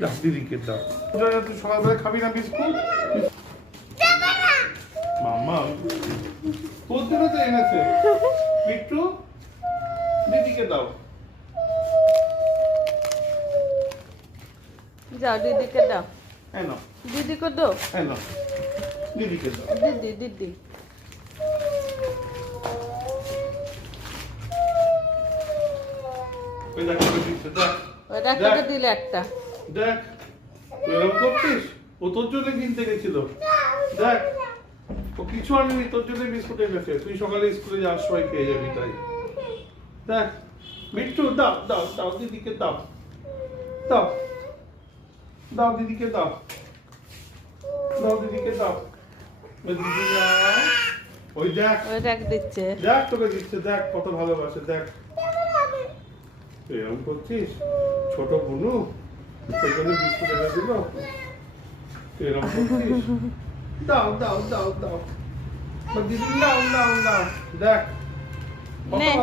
দাও দিদিকে দাও। তুই সকালবেলা খাবি না বিস্কুট? মামা তোর জন্য তো এনেছে। একটু দিদিকে দাও। যাও দিদিকে দাও। হ্যাঁ না, দিদিকে দাও। হ্যাঁ না, দিদিকে দাও। দিদি দিদি ওই দেখ ওকে দিচ্ছে, দেখ ওই ডাক্তারকে দিলে একটা। দেখ তুই এরকম করছিস। ও তোর জন্য কিনতে গেছিল। দেখ ও কিছু আনেনি, তোর জন্য বিস্কুট এনেছে। তুই সকালে স্কুলে যাওয়ার সময় খেয়ে যাবি তাই। দেখ মিঠু দাও দাও দাও দিদিকে দাও। দাও দাও দিদিকে দাও। দাও দিদিকে দাও। ওই দিদি দাও। ওই দেখ ওই দেখ দিচ্ছে। দেখ তোকে দিচ্ছে, দেখ কত ভালোবাসে। দেখ তুই এরকম করছিস। ছোট বুনু তোর জন্য বিস্কুট এনে দিল। তুই এরকম করছিস। দাও দাও দাও দাও দিদি দাও দাও দাও। দেখ কত নে। ভালো